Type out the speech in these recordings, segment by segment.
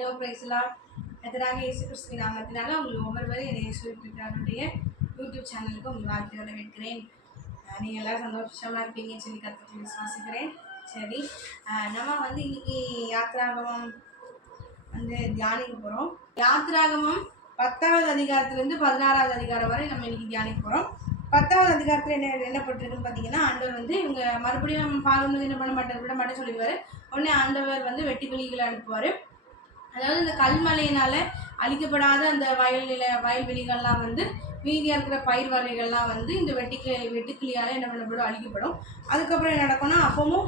Hello பிரைஸ்லாம் எதிராக இயேசு கிறிஸ்துவின் நாமத்தினால உங்கள் ஒவ்வொருவரும் என்னை இயேசுவினுடைய யூடியூப் சேனலுக்கு உங்கள் வாழ்க்கையோட வைக்கிறேன். நீங்கள் எல்லோரும் சந்தோஷமாக இருப்பீங்கன்னு சொல்லி கற்றுட்டு விசுவாசிக்கிறேன். சரி, நம்ம வந்து இன்னைக்கு யாத்ராகமம் வந்து தியானிக்க போகிறோம். யாத்ராகமம் 10வது அதிகாரத்துலேருந்து 16வது அதிகாரம் வரை நம்ம இன்னைக்கு தியானிக்க போகிறோம். 10வது அதிகாரத்தில் என்ன போட்டிருக்குன்னு பார்த்தீங்கன்னா, ஆண்டவர் வந்து இவங்க மறுபடியும் பார்க்கும்போது என்ன பண்ண மாட்டார், விட மாட்டேன்னு சொல்லிடுவார். உடனே ஆண்டவர் வந்து வெட்டி கிளிகளை அனுப்புவார். அதாவது இந்த கல்மழையினால் அழிக்கப்படாத அந்த வயல்வெளிகள்லாம் வந்து மீதியாக இருக்கிற பயிர் வகைகள்லாம் வந்து இந்த வெட்டுக்கிளியால் என்ன பண்ணப்படும், அழிக்கப்படும். அதுக்கப்புறம் என்ன நடக்கும்னா, அப்பவும்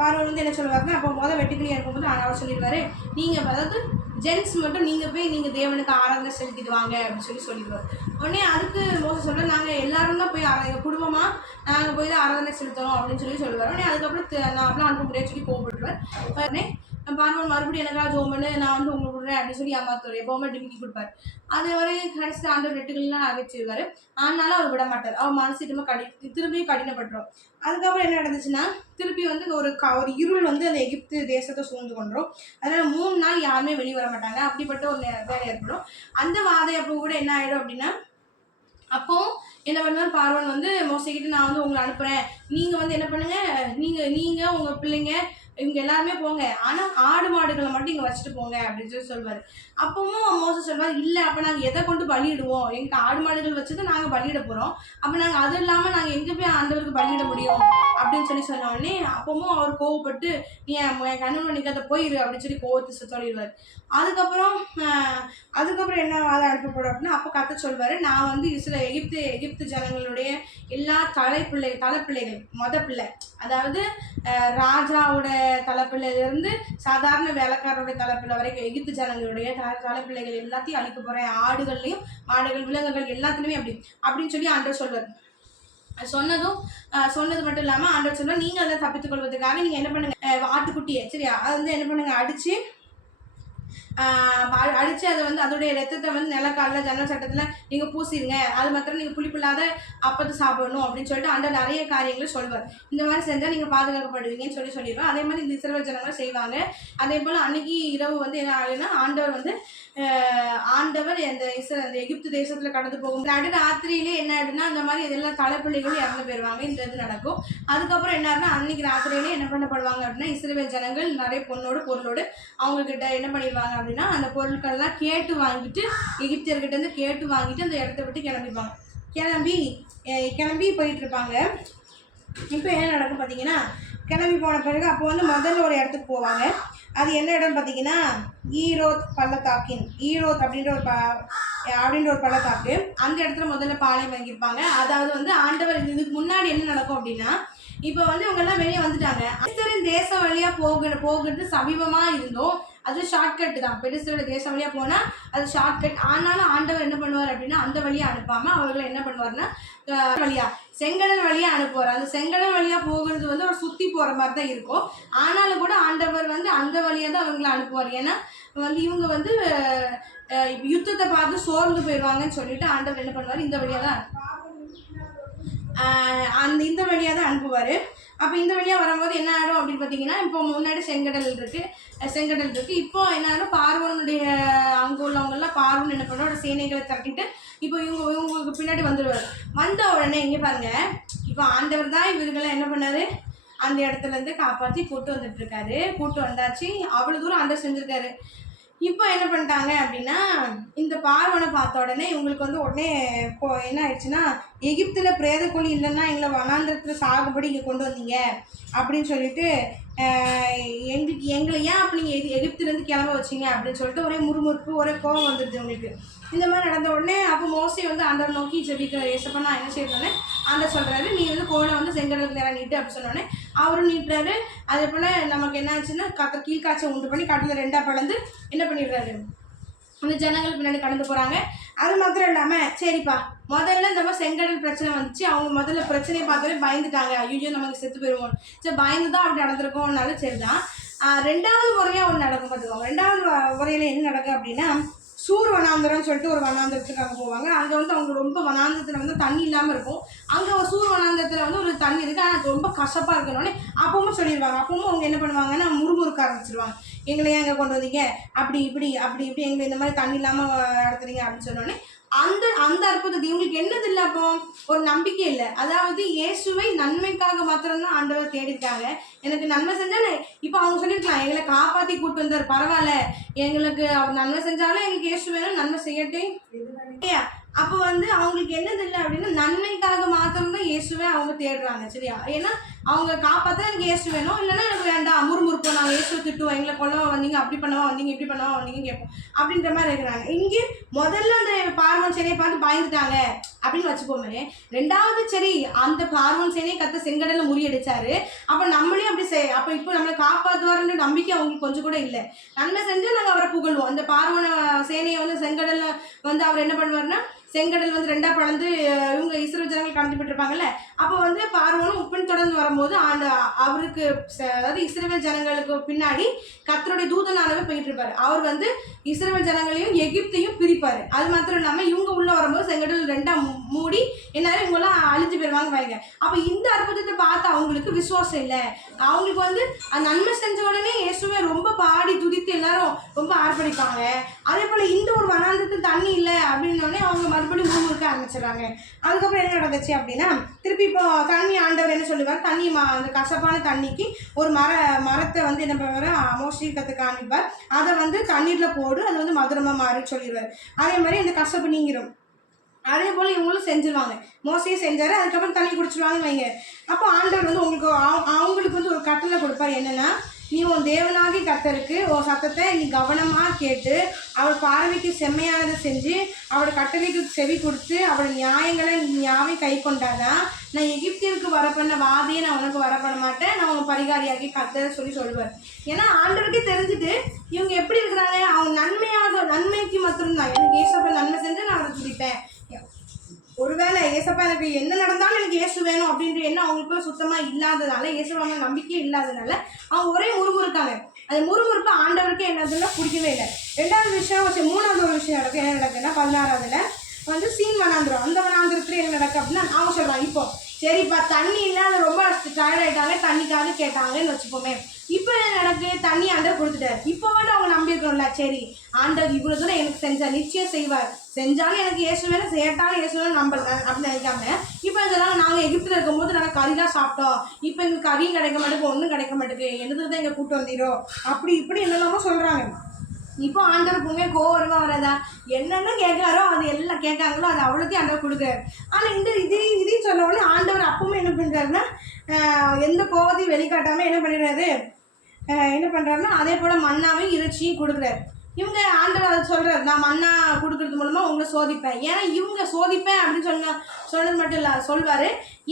பார்வன் வந்து என்ன சொல்லுவாருன்னா, அப்போ முதல் வெட்டுக்கிளி இருக்கும்போது அவர் சொல்லிடுவார், நீங்கள் அதாவது ஜென்ட்ஸ் மட்டும் நீங்கள் போய் நீங்கள் தேவனுக்கு ஆராதனை செலுத்திட்டு வாங்க அப்படின்னு சொல்லிடுவார். உடனே அதுக்கு மோசம் சொல்ல, நாங்கள் எல்லாரும் தான் போய் எங்கள் குடும்பமாக நாங்கள் போய் தான் ஆராதனை செலுத்தணும் அப்படின்னு சொல்லுவார். உடனே அதுக்கப்புறம் நான் அப்படிலாம் அனுப்ப முடியாது சொல்லி கோவப்படுவார். உடனே பார்வன் மறுபடியும் எனக்காக ஜோம் பண்ணு, நான் வந்து உங்களுக்கு விடுறேன் அப்படின்னு சொல்லி ஏமாத்துவார். எப்போவுமே டிமிக்கி கொடுப்பார். அது வரையும் கடைசி ஆண்டவர் வெட்டுகள்லாம் அகச்சிடுவார். ஆனாலும் அவர் விட மாட்டார். அவர் மனசு திரும்பியும் கடினப்பட்டுரும். அதுக்கப்புறம் என்ன நடந்துச்சுன்னா, திருப்பி வந்து ஒரு இருள் வந்து அந்த எகிப்து தேசத்தை சூழ்ந்து கொண்டுரும். அதனால் 3 நாள் யாருமே வெளியே வர மாட்டாங்க. அப்படிப்பட்ட ஒரு வேலை ஏற்படும். அந்த வாதை அப்போ கூட என்ன ஆகிடும் அப்படின்னா, அப்போ என்ன பண்ணாலும் பார்வன் வந்து மோசைக்கிட்டு நான் வந்து உங்களை அனுப்புகிறேன், நீங்கள் வந்து என்ன பண்ணுங்கள், நீங்கள் உங்கள் பிள்ளைங்க இவங்க எல்லாருமே போங்க, ஆனால் ஆடு மாடுகளை மட்டும் இங்கே வச்சுட்டு போங்க அப்படின்னு சொல்லுவார். அப்பவும் மோசம் சொல்வார், இல்லை அப்போ நாங்கள் எதை கொண்டு பலியிடுவோம், எங்கள் ஆடு மாடுகள் வச்சு தான் நாங்கள் பலியிட போகிறோம், அப்போ நாங்கள் அது இல்லாமல் நாங்கள் எங்கே போய் ஆண்டவருக்கு பலியிட முடியும் அப்படின்னு சொன்ன உடனே அப்பவும் அவர் கோவப்பட்டு, நீ என் கண்ணன் நிற்காத போயிரு அப்படின்னு சொல்லி கோவத்தை சொல்லிடுவார். அதுக்கப்புறம் என்ன அதை அனுப்பப்படும் அப்படின்னா, அப்போ கத்த சொல்வார், நான் வந்து எகிப்து ஜனங்களுடைய எல்லா தலைப்பிள்ளைகள் பிள்ளை, அதாவது ராஜாவோட தலைப்பிள்ளையிலிருந்து சாதாரண வேலைக்காரருடைய தலைப்பிள்ளை வரைக்கும் எகிப்து ஜனங்களுடைய தலைப்பிள்ளைகள் எல்லாத்தையும் அழிக்க போகிறேன், ஆடுகள்லையும் மாடுகள் விலங்குகள் எல்லாத்துலேயுமே அப்படின்னு சொல்லி ஆண்டவர் சொல்வார். சொன்னது மட்டும் இல்லாமல் ஆண்டவர் சொல்வார், நீங்கள் அதை தப்பித்துக் கொள்வதற்காக நீங்கள் என்ன பண்ணுங்க, ஆட்டுக்குட்டியை சரியா அது வந்து என்ன பண்ணுங்க, அடித்து அதை வந்து அதோடைய ரத்தத்தை வந்து நிலக்காலில் ஜன்னல் சட்டத்தில் நீங்கள் பூசிடுங்க, அது மாத்திரம் நீங்கள் புளிப்பில்லாத அப்பத்தை சாப்பிடணும் அப்படின்னு சொல்லிட்டு ஆண்டவர் நிறைய காரியங்களை சொல்வார். இந்த மாதிரி செஞ்சால் நீங்கள் பாதுகாக்கப்படுவீங்கன்னு சொல்லிடுவார். அதே மாதிரி இந்த இஸ்ரவேல் ஜனங்களும் செய்வாங்க. அதே போல் அன்னைக்கு இரவு வந்து என்ன ஆகுதுன்னா, ஆண்டவர் அந்த எகிப்து தேசத்தில் கடந்து போகும் ராத்திரியிலே என்ன ஆயிடுன்னா, அந்த மாதிரி இதெல்லாம் தலைப்பிள்ளைகளும் இறந்து போயிடுவாங்க. இந்த இது நடக்கும். அதுக்கப்புறம் என்ன ஆகுதுன்னா, அன்னைக்கு ராத்திரியிலே என்ன பண்ணப்படுவாங்க அப்படின்னா, இஸ்ரவேல் ஜனங்கள் நிறைய பொருளோடு அவங்கக்கிட்ட என்ன பண்ணிடுவாங்க அப்படின்னா, அந்த பொருட்கள்லாம் கேட்டு வாங்கிட்டு எகிப்தியர்கிட்ட இருந்து கேட்டு வாங்கிட்டு அந்த இடத்த விட்டு கிளம்பிப்பாங்க. கிளம்பி போயிட்டு இருப்பாங்க. இப்போ என்ன நடக்கும் பார்த்தீங்கன்னா, கிளம்பி போன பிறகு அப்போ வந்து முதல்ல ஒரு இடத்துக்கு போவாங்க. அது என்ன இடம்னு பார்த்தீங்கன்னா, ஈரோத் அப்படின்ற ஒரு பள்ளத்தாக்கு. அந்த இடத்துல முதல்ல பாளையம் வாங்கியிருப்பாங்க. அதாவது வந்து ஆண்டவர் இதுக்கு முன்னாடி என்ன நடக்கும் அப்படின்னா, இப்போ வந்து இவங்கெல்லாம் வெளியே வந்துட்டாங்க. தேசம் வழியாக போகிறது சமீபமாக இருந்தோம். அது ஷார்ட்கட் தான். பெருசோட தேசம் வழியாக போனால் அது ஷார்ட்கட். ஆனாலும் ஆண்டவர் என்ன பண்ணுவார் அப்படின்னா, அந்த வழியாக அனுப்பாமல் அவர்களை என்ன பண்ணுவார்னா, செங்கடல் வழியாக அனுப்புவார். அந்த செங்கடல் வழியாக போகிறது வந்து ஒரு சுற்றி போகிற மாதிரி தான் இருக்கும். ஆனாலும் கூட ஆண்டவர் வந்து அந்த வழியாக தான் அவங்களை அனுப்புவார். ஏன்னா வந்து இவங்க வந்து யுத்தத்தை பார்த்து சோர்ந்து போயிடுவாங்கன்னு சொல்லிட்டு ஆண்டவர் என்ன பண்ணுவார், இந்த வழியாக தான் அனுப்புவார். அப்போ இந்த வழியாக வரும்போது என்ன ஆகிடும் அப்படின்னு பார்த்தீங்கன்னா, இப்போ முன்னாடி செங்கடல் இருக்குது. இப்போ என்ன ஆகிடும், பார்வனுடைய அங்கே உள்ளவங்கெல்லாம் பார்வன் என்ன பண்ணுவோட சேனைகளை தட்டிட்டு இப்போ இவங்களுக்கு பின்னாடி வந்துடுவார். வந்த உடனே இங்கே பாருங்கள், இப்போ ஆண்டவர் தான் இவர்களை என்ன பண்ணார், அந்த இடத்துலேருந்து காப்பாற்றி கூட்டு வந்தாச்சு. அவ்வளோ தூரம் ஆண்டவர் செஞ்சுருக்காரு. இப்போ என்ன பண்ணிட்டாங்க அப்படின்னா, இந்த பார்வனை பார்த்த உடனே இவங்களுக்கு வந்து உடனே என்ன ஆயிடுச்சுன்னா, எகிப்தில் பிரேத குழி இல்லைன்னா எங்களை வனாந்திரத்தில் சாகுபடி இங்கே கொண்டு வந்தீங்க அப்படின்னு சொல்லிட்டு எங்களை ஏன் அப்படி நீங்கள் எகிப்துலேருந்து கிளம்ப வச்சிங்க அப்படின்னு சொல்லிட்டு ஒரே முறுமுறுப்பு, ஒரே கோபம் வந்துடுது உங்களுக்கு. இந்த மாதிரி நடந்த உடனே அப்போ மோசே வந்து ஆண்டவர் நோக்கி ஜெபிக்க, ஏசப்பா நான் என்ன செய்யறேன்னு ஆண்டவர் சொல்கிறாரு, நீ வந்து கோலை வந்து செங்கடலுக்கு நேரம் நீட்டு அப்படின்னு சொன்னோடனே அவரும் நீட்டுறாரு. அதே போல் நமக்கு என்ன ஆச்சுன்னா, கீழ்காய்ச்சல் உண்டு பண்ணி காட்டில் 2 பிளந்து என்ன பண்ணிடுறாரு, அந்த ஜனங்கள் பின்னாடி கடந்து போகிறாங்க. அது மாத்திரம் இல்லாமல், சரிப்பா முதல்ல இந்த மாதிரி செங்கடல் பிரச்சனை வந்துச்சு. அவங்க முதல்ல பிரச்சனையை பார்த்தாலே பயந்துட்டாங்க, ஐயோ நமக்கு செத்து போயிடுவோம். சரி, பயந்து தான் அப்படி நடந்திருக்கோம்னாலும் சரி தான். 2வது முறையாக ஒன்று நடக்கும் பார்த்துக்கோங்க. 2வது முறையில் என்ன நடக்கும் அப்படின்னா, சூர் வனாந்தரம்னு சொல்லிட்டு ஒரு வனாந்தரத்துக்கு அங்கே போவாங்க. அங்கே வந்து அவங்க ரொம்ப வனாந்தரத்தில் வந்து தண்ணி இல்லாமல் இருக்கும். அங்கே சூர் வனாந்தரத்தில் வந்து ஒரு தண்ணி இருக்குது, ஆனால் அது ரொம்ப கசப்பாக இருக்கணும்னே அப்பவும் சொல்லிடுவாங்க. அப்பவும் அவங்க என்ன பண்ணுவாங்கன்னா, முறுமுறுக்க ஆரம்பிச்சிடுவாங்க. எங்களை ஏங்க கொண்டு வந்தீங்க, அப்படி இப்படி எங்களை இந்த மாதிரி தண்ணி இல்லாமல் நடத்துறீங்க அப்படின்னு சொன்னோடனே அந்த அந்த அற்புதத்தை இவங்களுக்கு என்னது இல்லை, அப்போ ஒரு நம்பிக்கை இல்லை. அதாவது இயேசுவை நன்மைக்காக மாத்திரம்தான் ஆண்டவர் தேடிருக்காங்க. எனக்கு நன்மை செஞ்சால் இப்போ அவங்க சொல்லியிருக்கலாம், எங்களை காப்பாற்றி கூட்டு வந்தார், பரவாயில்ல, எங்களுக்கு அவர் நன்மை செஞ்சாலும் எங்களுக்கு இயேசு வேணும், நன்மை செய்யட்டே. அப்போ அவங்களுக்கு என்னது இல்லை அப்படின்னா நன்மைக்காக மாத்திரம்தான் இயேசுவே அவங்க தேடுறாங்க. சரியா? ஏன்னா அவங்க காப்பாற்ற எனக்கு இயேசு வேணும், இல்லைன்னா எனக்கு வேண்டாம், முறுமுறுப்போம், நாங்கள் இயேசுவை திட்டுவோம், எங்களை கொல்லவா வந்தீங்க, அப்படி பண்ணவா வந்தீங்க, இப்படி பண்ணவா வந்தீங்க கேட்போம் அப்படின்ற மாதிரி இருக்கிறாங்க. இங்கே முதல்ல அந்த பார்வோன் சேனையை பார்த்து பயந்துட்டாங்க அப்படின்னு வச்சுப்போமே. ரெண்டாவது சரி, அந்த பார்வோன் சேனையை கத்த செங்கடலை முறியடிச்சாரு, அப்போ நம்மளையும் அப்படி அப்போ இப்போ நம்மளை காப்பாற்றுவாருன்ற நம்பிக்கை அவங்களுக்கு கொஞ்சம் கூட இல்லை. நன்மை செஞ்சால் நாங்கள் அவரை புகழ்வோம். அந்த பார்வோன சேனையை செங்கடலை அவர் என்ன பண்ணுவாருன்னா, செங்கடல் ரெண்டா பழந்து இவங்க இஸ்ரேல் ஜனங்கள் கடந்து போட்டிருப்பாங்கல்ல, அப்போ பார்வோனும் உப்பின் தொடர்ந்து வரும்போது அவருக்கு அதாவது இஸ்ரேல் ஜனங்களுக்கு பின்னாடி கர்த்தருடைய தூதனாகவே போயிட்டு இருப்பாரு. அவர் இஸ்ரேல் ஜனங்களையும் எகிப்தையும் பிரிப்பாரு. அது மாத்திரம் இல்லாமல் இவங்க உள்ள வரும்போது செங்கடல் ரெண்டா மூடி என்னாலும் இவங்கெல்லாம் அழிஞ்சு போயிருவாங்க பாருங்க. அப்போ இந்த அற்புதத்தை பார்த்து அவங்களுக்கு விசுவாசம் இல்லை. அவங்களுக்கு நன்மை செஞ்ச உடனே இயேசுவை ரொம்ப பாடி துதித்து எல்லாரும் ரொம்ப ஆர்ப்பரிப்பாங்க. அதே போல இந்த ஒரு வனாந்தரத்தில் தண்ணி இல்லை அப்படின்னோடனே அவங்க மறுபடியும் முறுமுறுக்க ஆரம்பிச்சிடறாங்க. அதுக்கப்புறம் என்ன நடந்துச்சு அப்படின்னா, திருப்பி இப்போ தண்ணி ஆண்டவர் என்ன சொல்லுவார், தண்ணி அந்த கசப்பான தண்ணிக்கு ஒரு மரத்தை என்ன பண்ணுவார், மோஸ்ட்லி காண்பிப்பார். அதை தண்ணீரில் போடு, அது மதுரமாக மாறி சொல்லிடுவார். அதே மாதிரி அந்த கசப்பு நீங்கிடும். அதே போல் இவங்களும் செஞ்சுருவாங்க. மோசையும் செஞ்சார். அதுக்கப்புறம் தண்ணி குடிச்சிருவாங்கன்னு வைங்க. அப்போ ஆண்டவர் உங்களுக்கு அவங்களுக்கு ஒரு கட்டளை கொடுப்பார். என்னென்னா, நீ உன் தேவனாகி கர்த்தருக்கு உன் சத்தத்தை நீ கவனமாக கேட்டு அவள் பார்வைக்கு செம்மையானதை செஞ்சு அவளோட கட்டளைக்கு செவி கொடுத்து அவளோட நியாயங்களை ஞாபகம் கை கொண்டாதான் நான் எகிப்திற்கு வர பண்ண வாதையை நான் உனக்கு வர பண்ண மாட்டேன், நான் உன் பரிகாரியாகி கர்த்தரை சொல்லுவார். ஏன்னா ஆண்டவருக்கே தெரிஞ்சுட்டு இவங்க எப்படி இருக்கிறாங்க, அவங்க நன்மைக்கு மாத்திரம்தான், எனக்கு ஏசப்பா நன்மை செஞ்சு நான் அவரை துடிப்பேன். ஒருவேளை ஏசப்பா எனக்கு என்ன நடந்தாலும் எனக்கு இயேசு வேணும் அப்படின்ற எண்ணம் அவங்களுக்குள்ள சுத்தமாக இல்லாததுனால, இயேசுவாங்க நம்பிக்கையே இல்லாததுனால அவங்க ஒரே முறுமுறுக்காங்க. அந்த முறுமுறுப்பு ஆண்டவருக்கு என்னதுன்னா பிடிக்கவே இல்லை. ரெண்டாவது விஷயம் மூணாவது ஒரு விஷயம் நடக்கும். என்ன நடக்குதுன்னா 16ஆவதுல சீன் வனாந்திரம். அந்த வனாந்திரத்துல என்ன நடக்கு அப்படின்னா, அவங்க சொல்கிறாங்க, இப்போ சரிப்பா தண்ணி இல்லை, அது ரொம்ப டயர்ட் ஆகிட்டாங்க, தண்ணிக்காக கேட்டாங்கன்னு வச்சுப்போமே. இப்போ என்ன நடக்கு, தண்ணி ஆண்டவர் கொடுத்துட்டார். இப்போ அவங்க நம்பியிருக்கணும்ல, சரி ஆண்டவர் இவ்வளோ தூரம் எனக்கு செஞ்சார், நிச்சயம் செய்வார், செஞ்சாலும் எனக்கு இயேசு வேணும், சேட்டாலும் இயேசு வேணும் நம்ப அப்படின்னு நினைக்காம இப்போ இதெல்லாம் நாங்கள் எகிப்தில் இருக்கும்போது நாங்கள் கறிலாம் சாப்பிட்டோம், இப்போ எங்களுக்கு கறியும் கிடைக்க மாட்டேங்குது, ஒன்றும் கிடைக்க மாட்டேங்குது, என்னதுக்கு தான் எங்கள் கூட்டு வந்தீரோ அப்படி இப்படி என்னெல்லாமோ சொல்கிறாங்க. இப்போ ஆண்டவர் பூமியை கோவரமாக வராதா, என்னென்ன கேட்காரோ அது எல்லாம் கேட்காங்களோ அது அவ்வளோத்தையும் ஆண்டவர் கொடுக்குறாரு. ஆனால் இதையும் சொன்ன உடனே ஆண்டவர் அப்பவும் என்ன பண்ணுறாருன்னா, எந்த கோவத்தையும் வெளிக்காட்டாமல் என்ன பண்ணுறாருன்னா அதே போல் மன்னாவையும் இறைச்சியும் கொடுக்குறாரு. இவங்க ஆண்டவர் அதை சொல்கிறார், நான் மன்னா கொடுக்கறது மூலமாக உங்களை சோதிப்பேன். ஏன்னா இவங்க சோதிப்பேன் அப்படின்னு சொன்னது மட்டும் இல்லை சொல்வார்.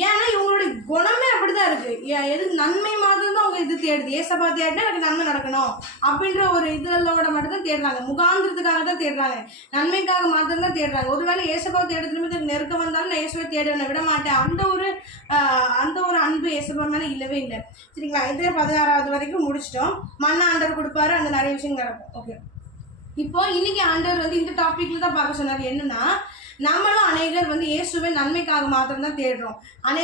ஏன்னா இவங்களுடைய குணமே அப்படி தான் இருக்குது. எது நன்மை மாதிரி தான் அவங்க இது தேடுது. ஏசப்பா தேடினா எனக்கு நன்மை நடக்கணும் அப்படின்ற ஒரு இதோட மட்டும் தான் தேடுறாங்க. முகாந்திரத்துக்காக தான் தேடுறாங்க, நன்மைக்காக மாத்திரம் தான் தேடுறாங்க. ஒருவேளை ஏசப்பா தேடுறதுல நெருக்கம் வந்தாலும் நான் இயேசுவை தேட விட மாட்டேன், அந்த ஒரு அன்பு ஏசப்பா மேலே இல்லவே இல்லை. சரிங்களா? இதே 16ஆவது வரைக்கும் முடிச்சிட்டோம். மன்னா ஆண்டவர் கொடுப்பாரு, அந்த நிறைய விஷயம் நடக்கும். ஓகே, இப்போ இன்னைக்கு ஆண்டவர் இந்த டாபிக்ல தான் பார்க்க சொன்னார். என்னன்னா, நம்மளும் அநேகர் இயேசுவை நன்மைக்காக மாத்திரம் தான் தேடுறோம்.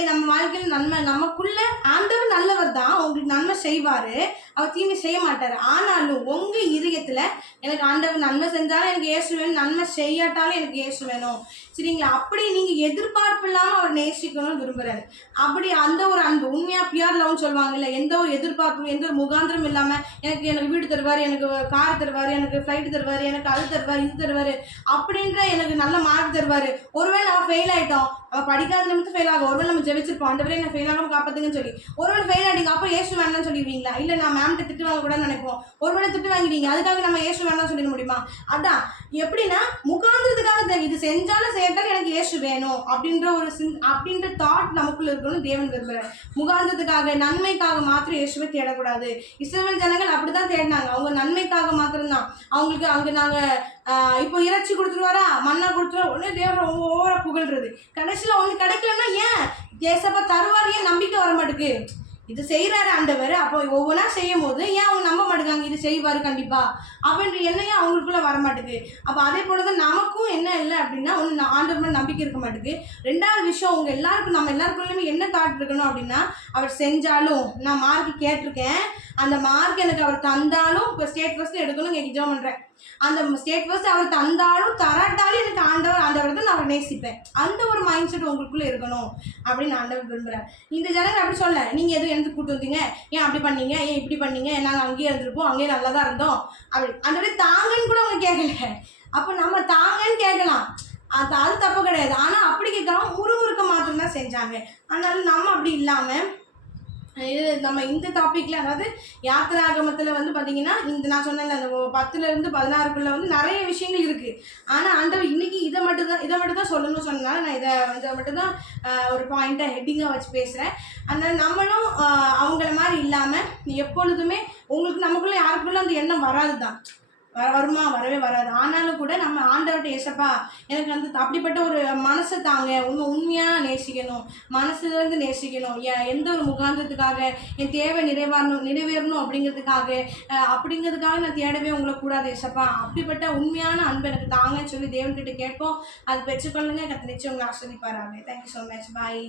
நம்ம வாழ்க்கையில் நன்மை நமக்குள்ள ஆண்டவர் நல்லவர் தான், உங்களுக்கு நன்மை செய்வார், அவர் தீமை செய்ய மாட்டார். ஆனாலும் உங்கள் இதயத்தில் எனக்கு ஆண்டவர் நன்மை செஞ்சாலும் எனக்கு இயேசு வேணும், நன்மை செய்யாட்டாலும் எனக்கு இயேசு வேணும், சரிங்களா? அப்படி நீங்கள் எதிர்பார்ப்பு இல்லாமல் அவர் நேசிக்கணும்னு விரும்புகிறாரு. அப்படி அந்த ஒரு அன்பு உண்மையாக பியூர் லவ்னு சொல்லுவாங்கல்ல, எந்த ஒரு எதிர்பார்ப்பும் எந்த ஒரு முகாந்திரம் இல்லாமல் எனக்கு வீடு தருவார், எனக்கு கார் தருவார், எனக்கு ஃப்ளைட்டு தருவார், எனக்கு அது தருவார், இது தருவார் அப்படின்ற எனக்கு நல்ல மார்க் தருவார். ஒருவேளை நம்ம ஃபெயில் ஆகிட்டோம், அவள் படிக்காத நிமிஷம் ஃபெயில் ஆகும், ஒருவேளை நம்ம ஜெபிச்சிருப்போம், ஆண்டவரே நான் ஃபெயில் ஆகாமல் காப்பாற்றுங்கன்னு சொல்லி. ஒருவேளை ஃபெயில் ஆகிட்டீங்க, அப்போ இயேசு வேண்டாம்னு சொல்லிடுவீங்களா? இல்லை நான் மேம்கிட்ட திட்டு வாங்க கூட நினைப்போம். ஒருவேளை திட்டு வாங்கிட்டீங்க, அதுக்காக நம்ம இயேசு வேண்டாம்னு சொல்லிட முடியுமா? அதான் எப்படின்னா முகாந்திரத்துக்காக இது செஞ்சாலும் செய்யட்டாலும் எனக்கு இயேசு வேணும் அப்படின்ற தாட் நமக்குள்ள இருக்கணும்னு தேவன் விரும்புகிறார். முகாந்திரத்துக்காக நன்மைக்காக மாத்திரம் இயேசுவை தேடக்கூடாது. இஸ்ரவேல் ஜனங்கள் அப்படிதான் தேடினாங்க, அவங்க நன்மைக்காக மாத்திரம்தான். அவங்களுக்கு அங்கே நாங்கள் இப்போ இறைச்சி கொடுத்துருவாரா, மண்ணா கொடுத்துருவா, உடனே தேவன் ஓவரா புகழ்றது. கடைசியில் ஒன்று கிடைக்கலன்னா ஏன் ஏசப்பா தருவார், ஏன் நம்பிக்கை வர மாட்டேங்குது? இது செய்கிறாரு ஆண்டவர், அப்போ ஒவ்வொன்றா செய்யும் போது ஏன் அவங்க நம்ப மாட்டேங்காங்க இது செய்வார் கண்டிப்பாக அப்படின்ற எண்ணெயும் அவங்களுக்குள்ளே வரமாட்டேங்குது. அப்போ அதே போல தான் நமக்கும் என்ன இல்லை அப்படின்னா ஒன்று ஆண்டவர் மேலே நம்பிக்கை இருக்க மாட்டேங்குது. ரெண்டாவது விஷயம் உங்கள் எல்லாருக்கும் நம்ம எல்லாருக்குள்ளேயுமே என்ன தாட் இருக்கணும் அப்படின்னா, அவர் செஞ்சாலும் நான் மார்க் கேட்டிருக்கேன், அந்த மார்க் எனக்கு அவர் தந்தாலும் இப்போ ஸ்டேட் ஃபர்ஸ்ட் எடுக்கணும் எனக்கு ஜெபம் பண்ணுறேன், அந்த ஸ்டேட் ஃபர்ஸ்ட் அவர் தந்தாலும் தராட்டாலும் எனக்கு ஆண்டவர் தான் நான் நேசிப்பேன். அந்த ஒரு மைண்ட் செட் உங்களுக்குள்ளே இருக்கணும் அப்படின்னு ஆண்டவர் விரும்புகிறேன். இந்த ஜனங்கள் அப்படி சொல்ல, நீங்கள் எதுவும் எனக்கு கூட்டு வந்தீங்க, ஏன் அப்படி பண்ணீங்க, ஏன் இப்படி பண்ணீங்க, நாங்கள் அங்கேயே இருந்திருப்போம், அங்கேயே நல்லா தான் இருந்தோம் அப்படி அந்த தாங்கன்னு கூட அவங்க கேட்கல. அப்போ நம்ம தாங்கன்னு கேட்கலாம், அது தப்பு கிடையாது. ஆனால் அப்படி கேட்கலாம் முறுமுறுக்க மாத்திரம் தான் செஞ்சாங்க. அதனால நம்ம அப்படி இல்லாமல் இது நம்ம இந்த டாப்பிக்கில், அதாவது யாத்திராகமத்தில் வந்து பார்த்திங்கன்னா இந்த நான் சொன்னேன் அந்த 10லேருந்து 16க்குள்ளே வந்து நிறைய விஷயங்கள் இருக்குது. ஆனால் ஆண்டவர் இன்றைக்கி இதை மட்டும் தான் சொல்லணும்னு சொன்னனால நான் இதை மட்டும்தான் ஒரு பாயிண்ட்டாக ஹெட்டிங்காக வச்சு பேசுகிறேன். அதனால் நம்மளும் அவங்கள மாதிரி இல்லாமல் எப்பொழுதுமே உங்களுக்கு நமக்குள்ளே யாருக்குள்ளே அந்த எண்ணம் வராது தான், வருமா வரவே வராது. ஆனாலும் கூட நம்ம ஆண்டவர்கிட்ட ஏசப்பா எனக்கு வந்து அப்படிப்பட்ட ஒரு மனசை தாங்க, உண்மையாக நேசிக்கணும், மனசுலேருந்து நேசிக்கணும், எந்த ஒரு முகாந்தத்துக்காக என் தேவை நிறைவேறணும் அப்படிங்கிறதுக்காக நான் தேடவே உங்களை கூடாது ஏசப்பா, அப்படிப்பட்ட உண்மையான அன்பு எனக்கு தாங்கன்னு சொல்லி தேவன்கிட்ட கேட்போம். அது பெற்றுக்கொள்ளுங்க. கர்த்தர் நிச்சயம் உங்களை ஆசீர்வதிப்பாராக. Thank you so much. பாய்.